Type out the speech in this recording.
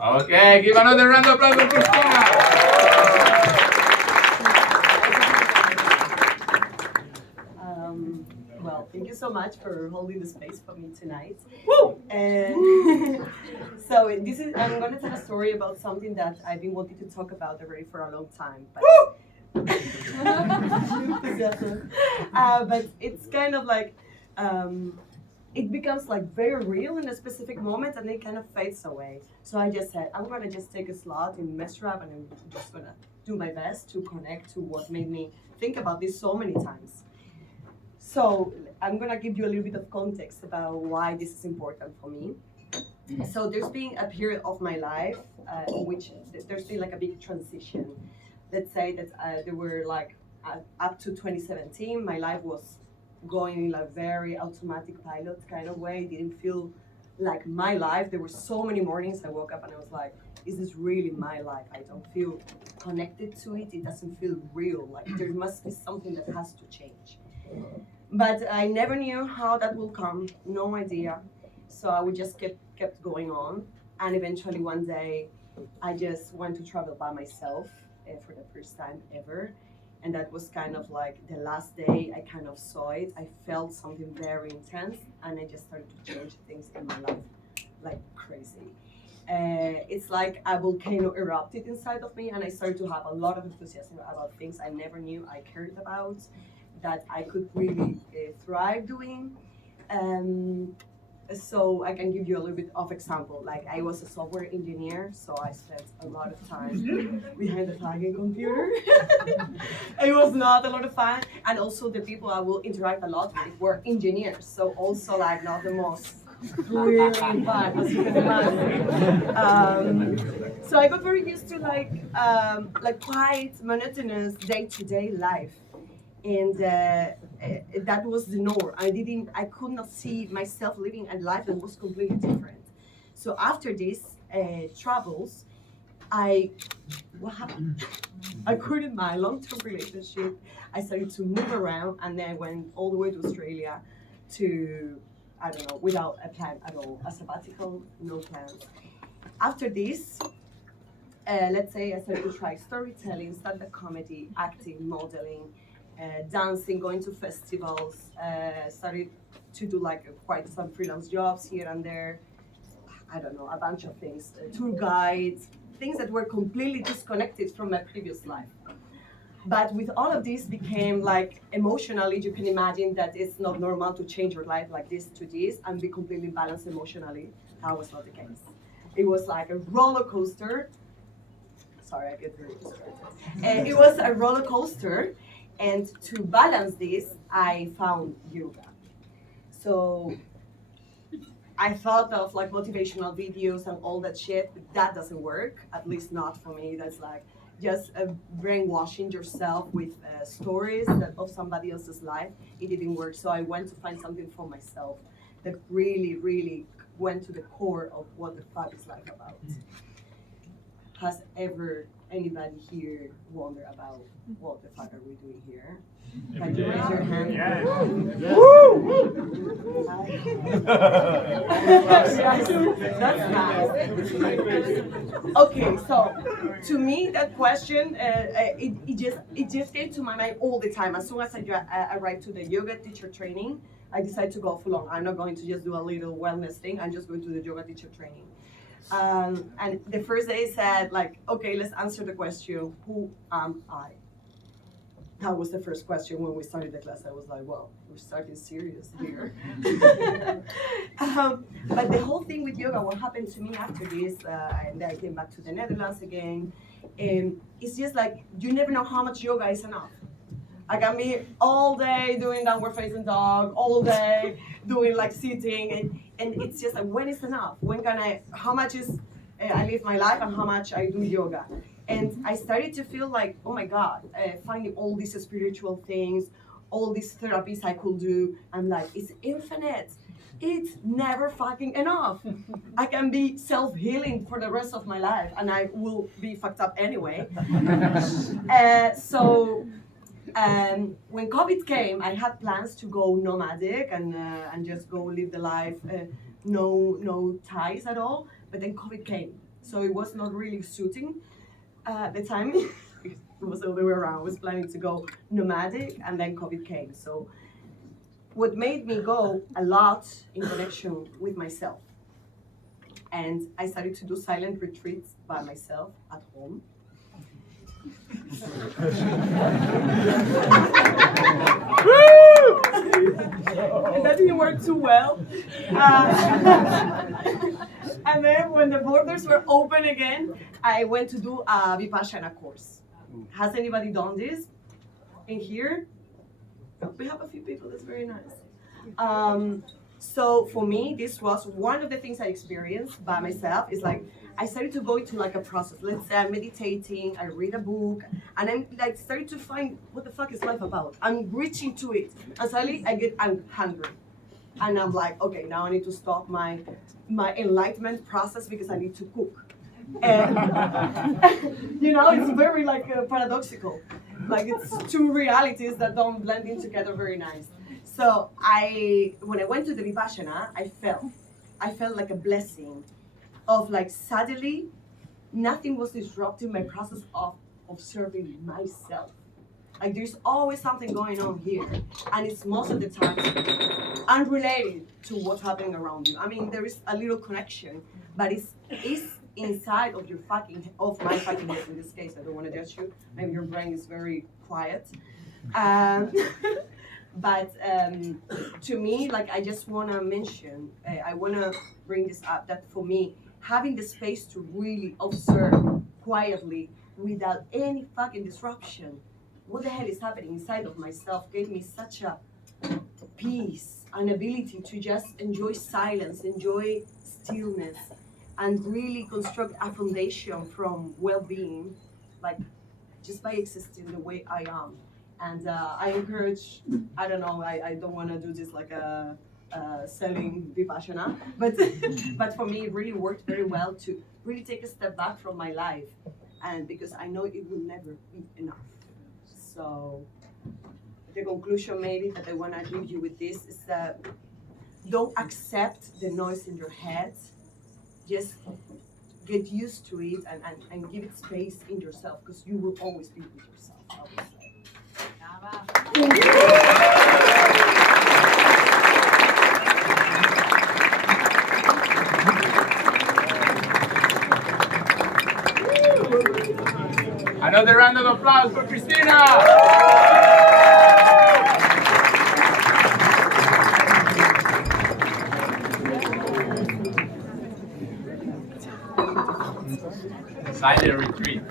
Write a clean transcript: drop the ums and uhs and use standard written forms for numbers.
Okay, give another round of applause for Christina. Well, thank you so much for holding the space for me tonight. Woo! And so I'm going to tell a story about something that I've been wanting to talk about already for a long time. But it's kind of like it becomes like very real in a specific moment and it kind of fades away. So I just said I'm gonna just take a slot in Mestrap and I'm just gonna do my best to connect to what made me think about this so many times. So I'm gonna give you a little bit of context about why this is important for me. So there's been a period of my life in which there's been like a big transition. Let's say that there were like up to 2017, my life was going in a very automatic pilot kind of way. It didn't feel like my life. There were so many mornings I woke up and I was like, is this really my life? I don't feel connected to it. It doesn't feel real. Like there must be something that has to change. But I never knew how that will come, no idea. So I would just kept going on. And eventually one day, I just went to travel by myself for the first time ever. And that was kind of like the last day I kind of saw it. I felt something very intense and I just started to change things in my life like crazy. It's like a volcano erupted inside of me and I started to have a lot of enthusiasm about things I never knew I cared about, that I could really thrive doing. Um, so I can give you a little bit of example. Like I was a software engineer, so I spent a lot of time behind the fucking computer. It was not a lot of fun, and also the people I will interact a lot with were engineers, so also like not the most really fun as you can imagine. So I got very used to like quite monotonous day-to-day life and that was the norm. I could not see myself living a life that was completely different. So after these travels, I what happened? I quitted my long-term relationship. I started to move around, and then I went all the way to Australia to I don't know without a plan at all, a sabbatical, no plans. After this, let's say I started to try storytelling, stand-up comedy, acting, modeling, dancing, going to festivals, started to do like quite some freelance jobs here and there. I don't know, a bunch of things, tour guides, things that were completely disconnected from my previous life. But with all of this became like emotionally, you can imagine that it's not normal to change your life like this to this and be completely balanced emotionally. That was not the case. It was like a roller coaster. Sorry, I get very distracted. It was a roller coaster, and to balance this, I found yoga. So I thought of like motivational videos and all that shit, but that doesn't work, at least not for me. That's like just brainwashing yourself with stories of somebody else's life. It didn't work, so I went to find something for myself that really, really went to the core of what the fuck is life about. Has ever anybody here wonder about what the fuck are we doing here? Can you raise your hand? Yes. That's nice. Okay, so to me that question, it just came to my mind all the time. As soon as I arrived to the yoga teacher training, I decided to go full on. I'm not going to just do a little wellness thing. I'm just going to the yoga teacher training. And the first day said like, okay, let's answer the question, who am I? That was the first question when we started the class. I was like, well, we're starting serious here. But the whole thing with yoga, what happened to me after this, and then I came back to the Netherlands again, it's just like, you never know how much yoga is enough. I can be all day doing downward facing dog, all day doing like sitting, and it's just like, when is enough? When can how much is I live my life and how much I do yoga? And I started to feel like, oh my God, finding all these spiritual things, all these therapies I could do. I'm like, it's infinite. It's never fucking enough. I can be self-healing for the rest of my life and I will be fucked up anyway. So when COVID came, I had plans to go nomadic and just go live the life, no ties at all. But then COVID came, so it was not really suiting the timing. It was the other way around. I was planning to go nomadic, and then COVID came. So what made me go a lot in connection with myself. And I started to do silent retreats by myself at home. And that didn't work too well. And then when the borders were open again, I went to do a Vipassana course. Has anybody done this in here? We have a few people, that's very nice. So for me, this was one of the things I experienced by myself. Is like I started to go into like a process. Let's say I'm meditating, I read a book, and I'm like starting to find what the fuck is life about. I'm reaching to it, and suddenly I'm hungry, and I'm like, okay, now I need to stop my enlightenment process because I need to cook. And it's very like paradoxical. Like it's two realities that don't blend in together very nice. So when I went to the Vipassana, I felt like a blessing of like suddenly nothing was disrupting my process of observing myself. Like there's always something going on here, and it's most of the time unrelated to what's happening around you. I mean, there is a little connection, but it's inside of my fucking head in this case. I don't want to judge you. Maybe your brain is very quiet. But to me, like I just want to mention, I want to bring this up, that for me, having the space to really observe quietly without any fucking disruption, what the hell is happening inside of myself, gave me such a peace, an ability to just enjoy silence, enjoy stillness, and really construct a foundation from well-being, like just by existing the way I am. And I encourage, I don't know, I don't want to do this like a selling Vipassana, but for me it really worked very well to really take a step back from my life, and because I know it will never be enough. So the conclusion maybe that I want to leave you with this is that don't accept the noise in your head, just get used to it and give it space in yourself, because you will always be with yourself, I would say. Another round of applause for Cristina. Silent retreat.